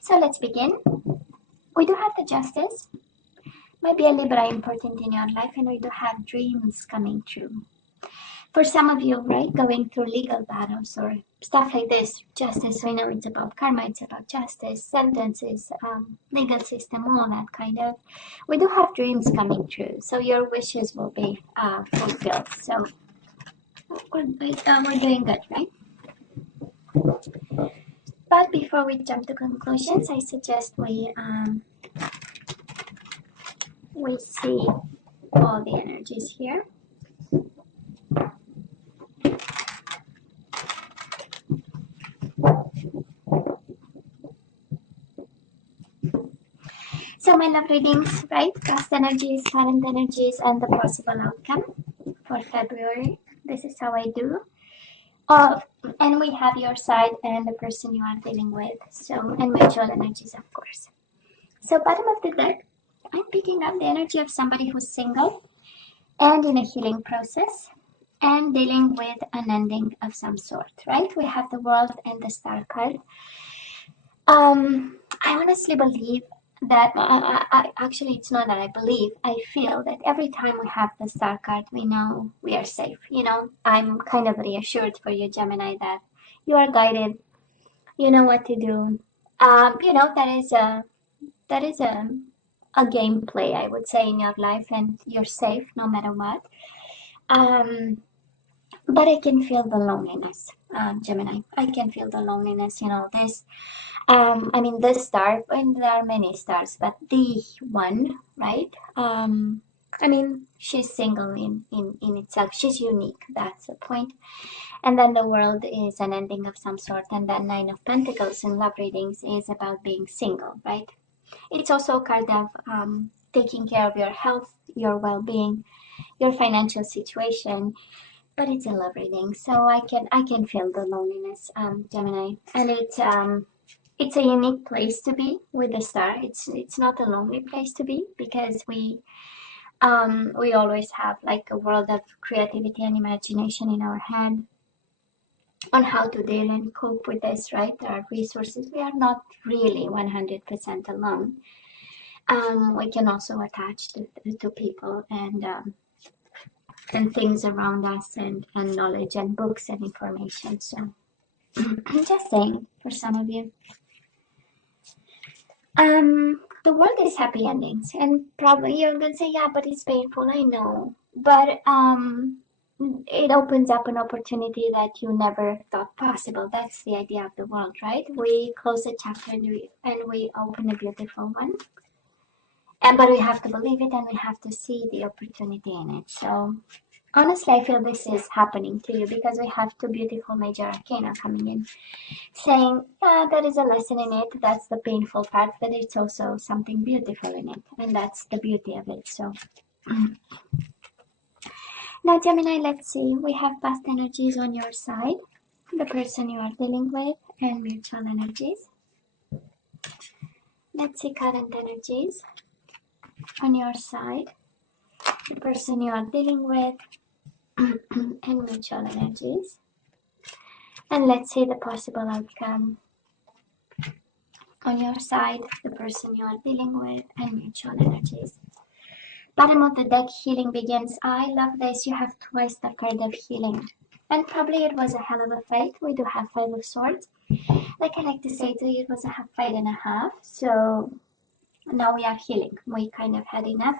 So let's begin. We do have the Justice. Might be a Libra important in your life, and we do have dreams coming true. For some of you, right, going through legal battles or stuff like this, justice, we know it's about karma, it's about justice, sentences, legal system, all that kind of. We do have dreams coming true, so your wishes will be fulfilled. So we're doing good, right? But before we jump to conclusions, I suggest we see all the energies here. So my love readings, right? Past energies, current energies, and the possible outcome for February. This is how I do. And we have your side and the person you are dealing with. So, and mutual energies, of course. So bottom of the deck, I'm picking up the energy of somebody who's single and in a healing process and dealing with an ending of some sort, right? We have the World and the Star card. I honestly believe that, actually it's not that I believe, I feel that every time we have the Star card, we know we are safe. You know, I'm kind of reassured for you, Gemini, that you are guided, you know what to do. You know, that is a gameplay, I would say, in your life, and you're safe no matter what. But I can feel the loneliness, Gemini. I can feel the loneliness, you know, this. I mean, this star, and there are many stars, but the one, right? I mean, she's single in itself. She's unique. That's the point. And then the World is an ending of some sort. And then Nine of Pentacles in love readings is about being single, right? It's also a card of taking care of your health, your well-being, your financial situation. But it's a love reading, so I can feel the loneliness, Gemini, and it's a unique place to be with the star. It's not a lonely place to be because we always have like a world of creativity and imagination in our head on how to deal and cope with this, right? There are resources. We are not really 100% alone. We can also attach to people and things around us and knowledge and books and information. So I'm just saying for some of you. The world is happy endings, and probably you're gonna say, yeah, but it's painful, I know. But it opens up an opportunity that you never thought possible. That's the idea of the world, right? We close a chapter and we open a beautiful one. But we have to believe it and we have to see the opportunity in it. So honestly, I feel this is happening to you because we have two beautiful major arcana coming in, saying, yeah, there is a lesson in it. That's the painful part, but it's also something beautiful in it. And that's the beauty of it. So now, Gemini, let's see. We have past energies on your side, the person you are dealing with, and mutual energies. Let's see current energies on your side, the person you are dealing with, and mutual energies. And let's see the possible outcome on your side, the person you are dealing with, and mutual energies. Bottom of the deck, healing begins. I love this. You have twice the card of healing. And probably it was a hell of a fight. We do have Five of Swords. Like I like to say to you, it was a fight and a half. So now we are healing. We kind of had enough.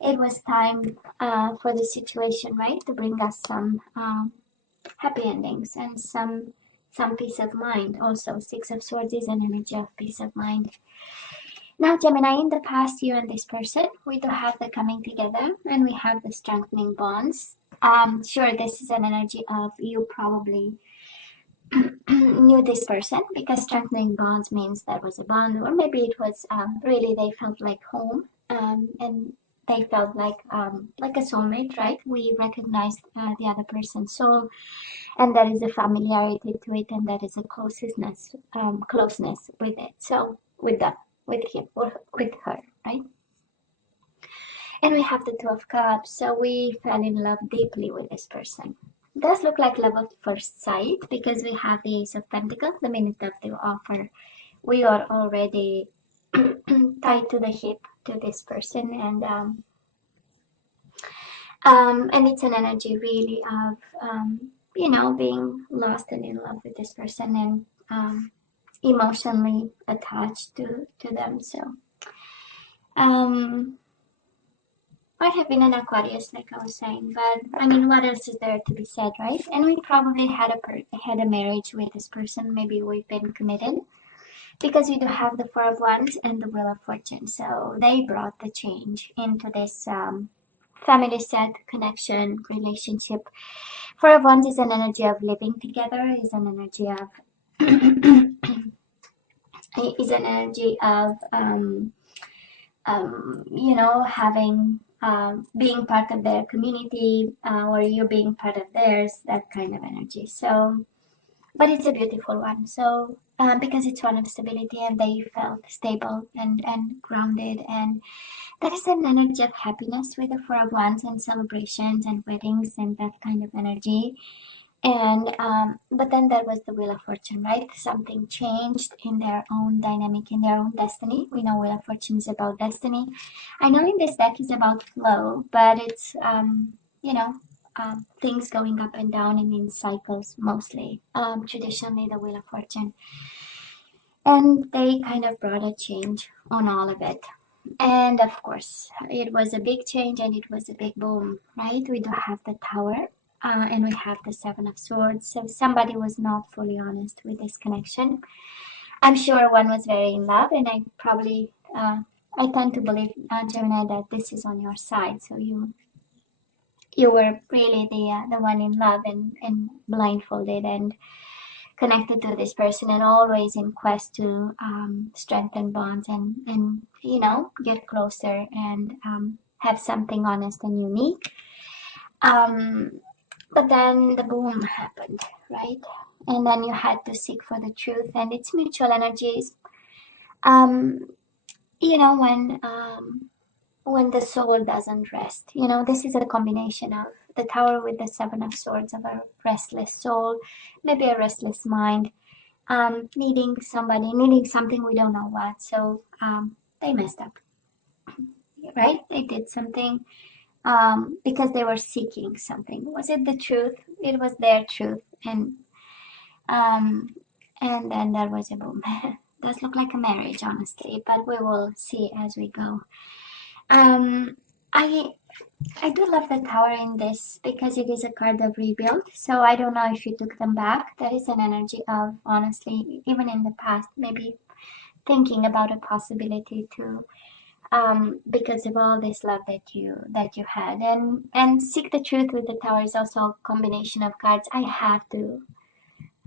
It was time for the situation, right, to bring us some happy endings and some peace of mind. Also, Six of Swords is an energy of peace of mind. Now, Gemini, in the past, you and this person, we do have the coming together and we have the strengthening bonds. Sure, this is an energy of you probably knew this person because strengthening bonds means there was a bond, or maybe it was really they felt like home and they felt like a soulmate, right? We recognized the other person's soul, and there is a familiarity to it, and there is a closeness with it. So with them, with him or with her, right? And we have the Two of Cups, so we fell in love deeply with this person. It does look like love at first sight because we have the Ace of Pentacles, the minute of the offer. we are already tied to the hip to this person, and it's an energy really of you know, being lost and in love with this person, and emotionally attached to them. So I have been an Aquarius, like I was saying, but I mean, what else is there to be said, right? And we probably had a marriage with this person. Maybe we've been committed, because we do have the Four of Wands and the Wheel of Fortune. So they brought the change into this family set, connection, relationship. Four of Wands is an energy of living together, is an energy of is an energy of you know, having being part of their community, or you being part of theirs, that kind of energy. So, but it's a beautiful one. So because it's one of stability, and they felt stable and grounded, and that is an energy of happiness with the Four of Wands, and celebrations and weddings and that kind of energy. And but then there was the Wheel of Fortune, right? Something changed in their own dynamic, in their own destiny. We know Wheel of Fortune is about destiny. I know in this deck is about flow, but it's you know, things going up and down and in cycles mostly. Traditionally the Wheel of Fortune, and they kind of brought a change on all of it. And of course, it was a big change, and it was a big boom, right? We do have the Tower, and we have the Seven of Swords. So somebody was not fully honest with this connection. I'm sure one was very in love, and I probably, I tend to believe, Gemini, that this is on your side. So you were really the one in love, and blindfolded and connected to this person, and always in quest to strengthen bonds, and you know, get closer, and have something honest and unique. But then the boom happened, right? And then you had to seek for the truth, and it's mutual energies. You know, when the soul doesn't rest, you know, this is a combination of the Tower with the Seven of Swords, of a restless soul, maybe a restless mind, needing somebody, needing something, we don't know what. So they messed up, right? They did something because they were seeking something. Was it the truth? It was their truth, um, and then there was a boom. Does look like a marriage, honestly, but we will see as we go. Um, I I do love the Tower in this because it is a card of rebuild. So I don't know if you took them back. That is an energy of, honestly, even in the past, maybe thinking about a possibility to, because of all this love that you had, and seek the truth with the Tower is also a combination of cards. I have to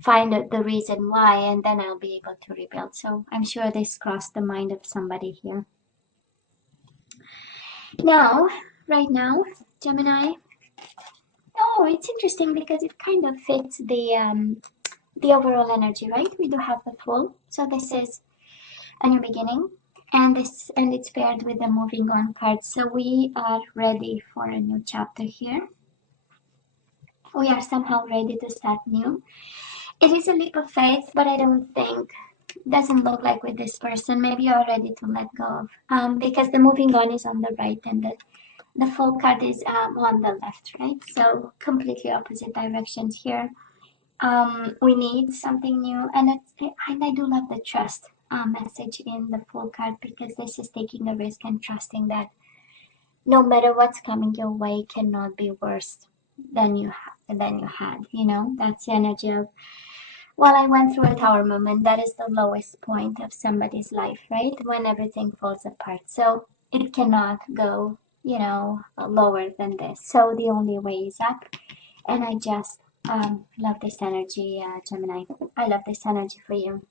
find out the reason why, and then I'll be able to rebuild. So I'm sure this crossed the mind of somebody here. Now, right now, Gemini. Oh, it's interesting because it kind of fits the overall energy, right? We do have the Fool, so this is a new beginning, and it's paired with the moving on card. So we are ready for a new chapter here. We are somehow ready to start new. It is a leap of faith, but I don't think, doesn't look like with this person. Maybe you are ready to let go of, because the moving on is on the right, and the Fool card is on the left, right? So completely opposite directions here. We need something new, and I do love the trust message in the Fool card, because this is taking a risk and trusting that no matter what's coming your way cannot be worse than you had. You know, that's the energy of, well, I went through a Tower moment. That is the lowest point of somebody's life, right? When everything falls apart. So it cannot go, you know, lower than this. So the only way is up, and I just love this energy, Gemini. I love this energy for you.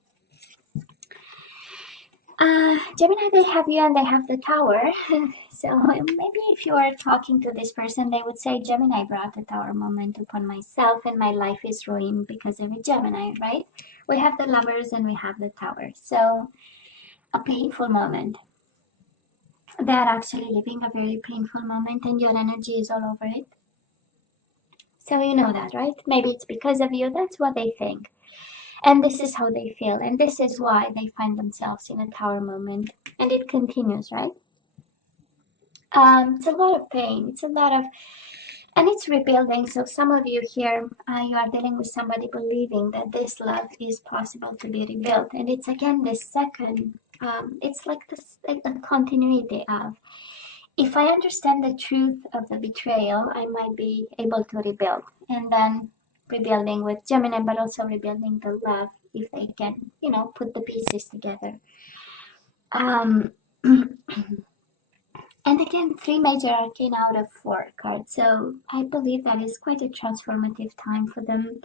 Gemini, they have you and they have the Tower. So maybe if you are talking to this person, they would say, Gemini brought the Tower moment upon myself, and my life is ruined because of a Gemini, right? We have the Lovers and we have the Tower. So a painful moment. They are actually living a very painful moment, and your energy is all over it. So you know that, right? Maybe it's because of you. That's what they think. And this is how they feel, and this is why they find themselves in a Tower moment, and it continues, right? It's a lot of pain, it's a lot of, and it's rebuilding. So some of you here, you are dealing with somebody believing that this love is possible to be rebuilt, and it's again this second, it's like this, like a continuity of, if I understand the truth of the betrayal, I might be able to rebuild, and then rebuilding with Gemini, but also rebuilding the love if they can, put the pieces together. Um, and again, 3 major arcane out of 4 cards. So I believe that is quite a transformative time for them.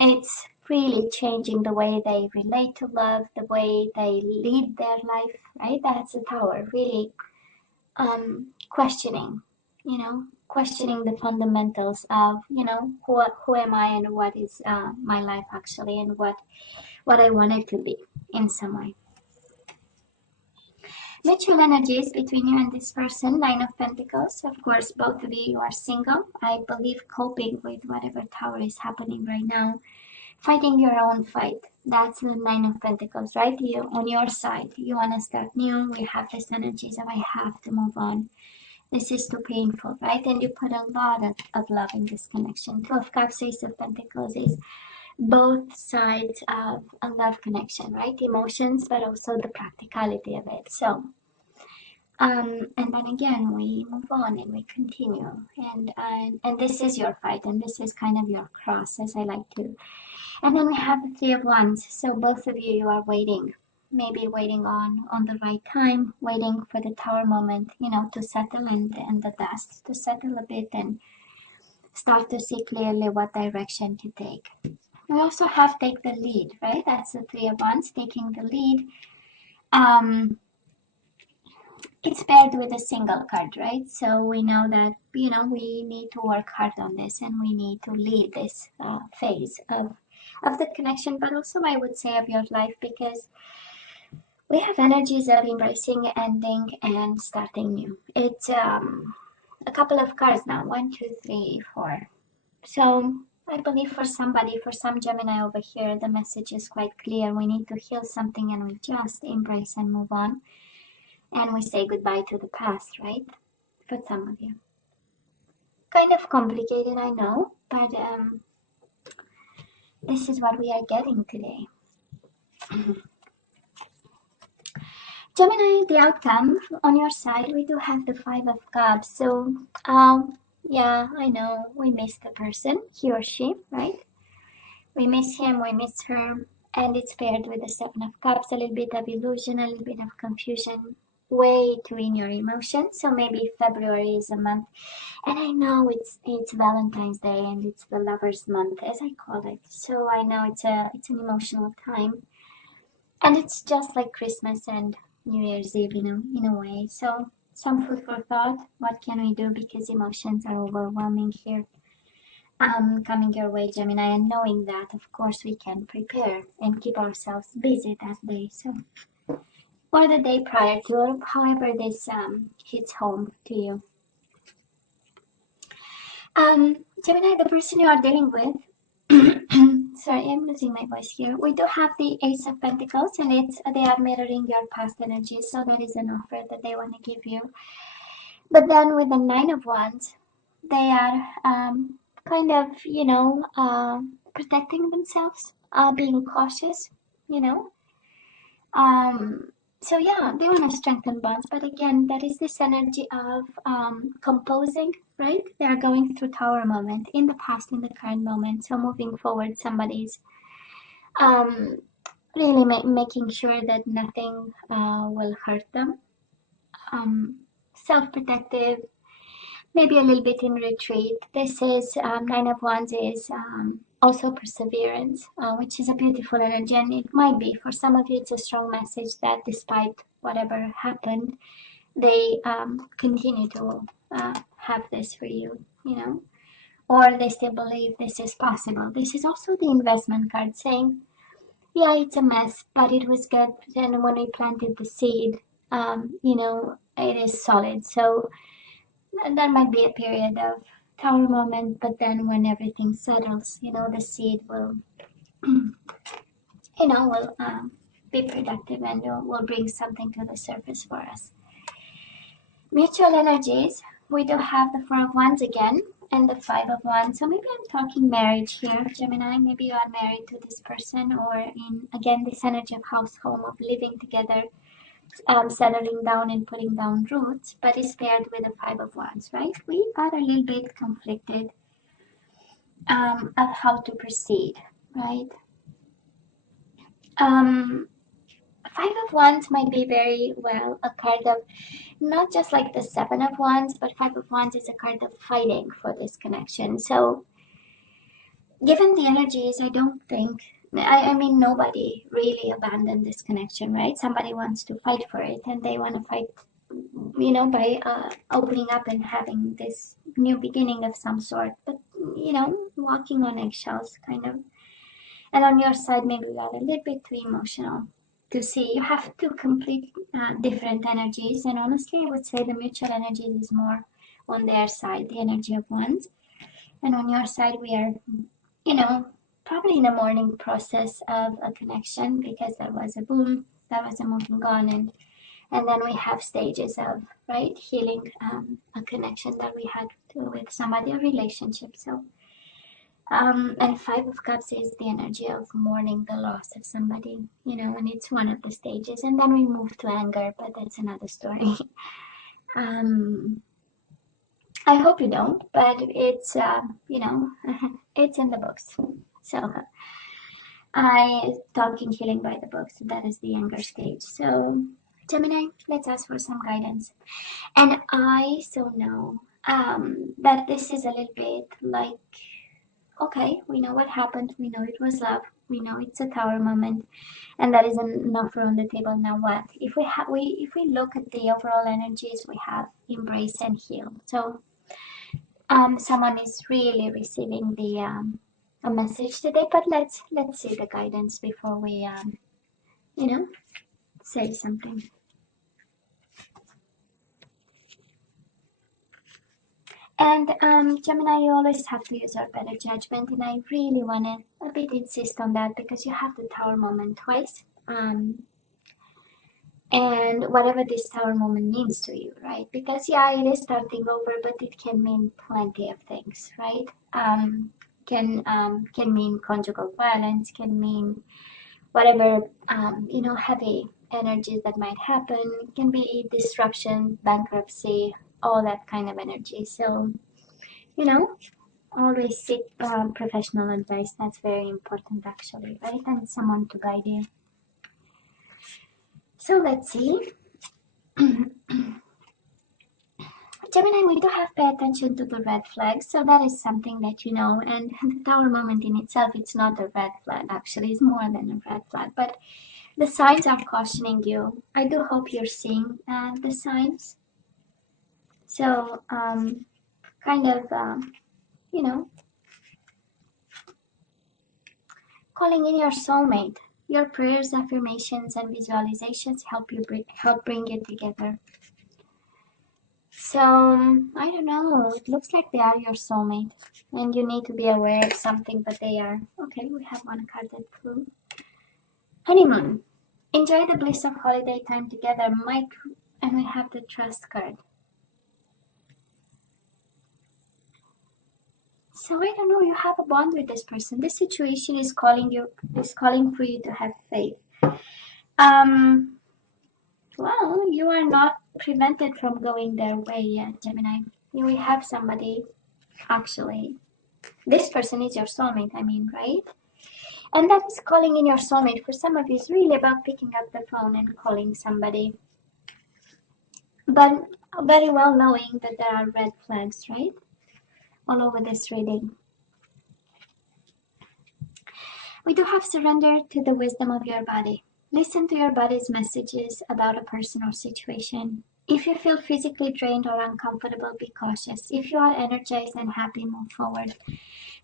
It's really changing the way they relate to love, the way they lead their life, right? That's a Tower, really questioning, questioning the fundamentals of, who am I and what is my life actually, and what I want it to be in some way. Mutual energies between you and this person, 9 of Pentacles. Of course, both of you are single. I believe coping with whatever Tower is happening right now. Fighting your own fight. That's the 9 of Pentacles, right? You, on your side, you want to start new. We have this energies of I have to move on. This is too painful, right? And you put a lot of love in this connection. 2 of Cups, Ace of Pentacles is both sides of a love connection, right? Emotions, but also the practicality of it. So, and then again, we move on and we continue. And this is your fight, and this is kind of your cross, as I like to. And then we have the 3 of Wands. So both of you are waiting. Maybe waiting on the right time, waiting for the Tower moment, to settle and the dust to settle a bit and start to see clearly what direction to take. We also have take the lead, right? That's the 3 of Wands, taking the lead. It's paired with a single card, right? So we know that, we need to work hard on this, and we need to lead this phase of the connection, but also I would say of your life, because we have energies of embracing, ending, and starting new. It's a couple of cards now, 1, 2, 3, 4. So I believe for somebody, for some Gemini over here, the message is quite clear. We need to heal something, and we just embrace and move on. And we say goodbye to the past, right? For some of you. Kind of complicated, I know, but this is what we are getting today. Gemini, the outcome on your side, we do have the 5 of Cups. So, yeah, I know we miss the person, he or she, right? We miss him, we miss her, and it's paired with the 7 of Cups, a little bit of illusion, a little bit of confusion, way too in your emotions. So maybe February is a month, and I know it's Valentine's Day and it's the lovers month, as I call it. So I know it's an emotional time, and it's just like Christmas and New Year's Eve, in a way. So some food for thought. What can we do, because emotions are overwhelming here, coming your way, Gemini, and knowing that, of course, we can prepare and keep ourselves busy that day. So, or the day prior to, or however this hits home to you. Gemini, the person you are dealing with, sorry, I'm losing my voice here. We do have the Ace of Pentacles, and they are mirroring your past energies, so that is an offer that they want to give you. But then with the 9 of Wands, they are kind of, protecting themselves, being cautious, you know. So yeah, they want to strengthen bonds, but again, that is this energy of composing, right? They are going through Tower moment in the past, in the current moment. So moving forward, somebody's really making sure that nothing will hurt them. Self-protective, maybe a little bit in retreat. This is 9 of Wands is also perseverance, which is a beautiful energy, and it might be for some of you it's a strong message that despite whatever happened, they continue to have this for you, or they still believe this is possible. This is also the investment card saying, yeah, it's a mess, but it was good. And when we planted the seed, it is solid. So and there might be a period of Tower moment, but then when everything settles, the seed will will be productive and will bring something to the surface for us. Mutual energies, we do have the Four of Wands again and the Five of Wands. So maybe I'm talking marriage here, Gemini. Maybe you are married to this person, or in, again, this energy of household, of living together, settling down and putting down roots, but it's paired with the Five of Wands, right? We are a little bit conflicted of how to proceed, right? Five of Wands might be very well a card of not just like the Seven of Wands, but Five of Wands is a card of fighting for this connection. So given the energies, I don't think, I mean, nobody really abandoned this connection, right? Somebody wants to fight for it, and they want to fight, by opening up and having this new beginning of some sort, but, walking on eggshells, kind of. And on your side, maybe you are a little bit too emotional to see. You have two complete different energies, and honestly, I would say the mutual energy is more on their side, the energy of Wands. And on your side, we are, probably in a mourning process of a connection, because there was a boom, there was a moving on, and then we have stages of, right, healing a connection that we had with somebody, a relationship. So and Five of Cups is the energy of mourning the loss of somebody, and it's one of the stages. And then we move to anger, but that's another story. I hope you don't, but it's, it's in the books. So I talking healing by the books. That is the anger stage. So Gemini, let's ask for some guidance. And I so know that this is a little bit like, okay, we know what happened. We know it was love. We know it's a Tower moment, and that is an offer on the table. Now what? If we look at the overall energies, we have embrace and heal. So someone is really receiving the a message today. But let's see the guidance before we say something. And Gemini, you always have to use your better judgment, and I really want to a bit insist on that, because you have the Tower moment twice. And whatever this Tower moment means to you, right? Because yeah, it is starting over, but it can mean plenty of things, right? Can mean conjugal violence, can mean whatever heavy energies that might happen. It can be disruption, bankruptcy, all that kind of energy. So always seek professional advice. That's very important, actually, right? And someone to guide you. So let's see. Gemini, we do have to pay attention to the red flags. So that is something that and the Tower moment in itself, it's not a red flag, actually. It's more than a red flag. But the signs are cautioning you. I do hope you're seeing the signs. So kind of, calling in your soulmate. Your prayers, affirmations, and visualizations help bring it together. So I don't know. It looks like they are your soulmate, and you need to be aware of something. But they are okay. We have one card that flew. Honeymoon. Enjoy the bliss of holiday time together, Mike. And we have the Trust card. So I don't know. You have a bond with this person. This situation is calling for you to have faith. Well, you are not prevented from going their way yet, Gemini. You will have somebody, actually. This person is your soulmate, right? And that is calling in your soulmate. For some of you, it's really about picking up the phone and calling somebody. But very well knowing that there are red flags, right? All over this reading. We do have surrender to the wisdom of your body. Listen to your body's messages about a person or situation. If you feel physically drained or uncomfortable, be cautious. If you are energized and happy, move forward.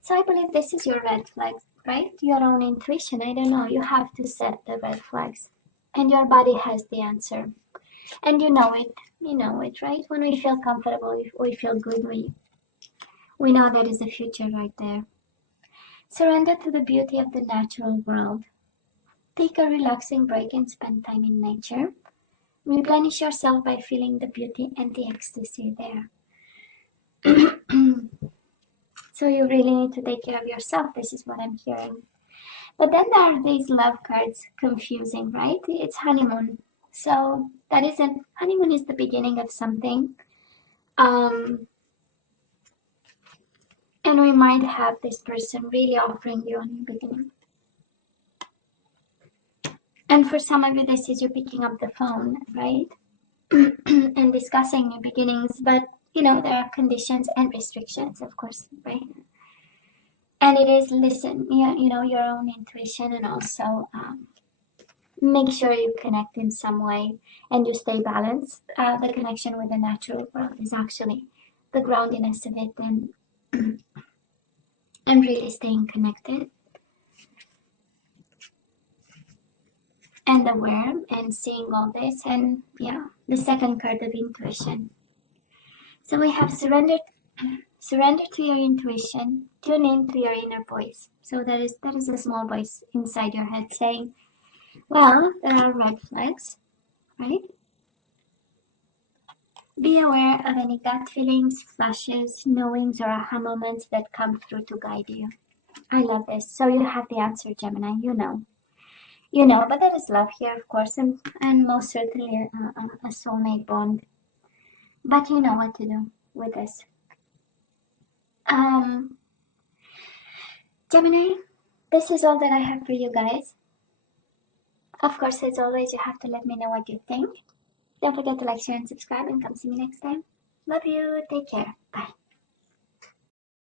So I believe this is your red flags, right? Your own intuition. I don't know. You have to set the red flags. And your body has the answer. And you know it. You know it, right? When we feel comfortable, we feel good, we know there is a future right there. Surrender to the beauty of the natural world. Take a relaxing break and spend time in nature. Replenish yourself by feeling the beauty and the ecstasy there. So you really need to take care of yourself. This is what I'm hearing. But then there are these love cards, confusing, right? It's honeymoon. So that isn't, honeymoon is the beginning of something. And we might have this person really offering you a new beginning. And for some of you, this is you picking up the phone, right? And discussing new beginnings. But, you know, there are conditions and restrictions, of course, right? And it is listen, you know, your own intuition, and also make sure you connect in some way and you stay balanced. The connection with the natural world is actually the groundiness of it, and really staying connected and aware and seeing all this. And yeah, the second card of intuition. So we have surrender to your intuition, tune in to your inner voice. So that is a small voice inside your head saying, well, there are red flags, right? Be aware of any gut feelings, flashes, knowings, or aha moments that come through to guide you. I love this. So you have the answer, Gemini. You know. You know, but there is love here, of course, and most certainly a soulmate bond. But you know what to do with this. Gemini, this is all that I have for you guys. Of course, as always, you have to let me know what you think. Don't forget to like, share, and subscribe, and come see me next time. Love you. Take care. Bye.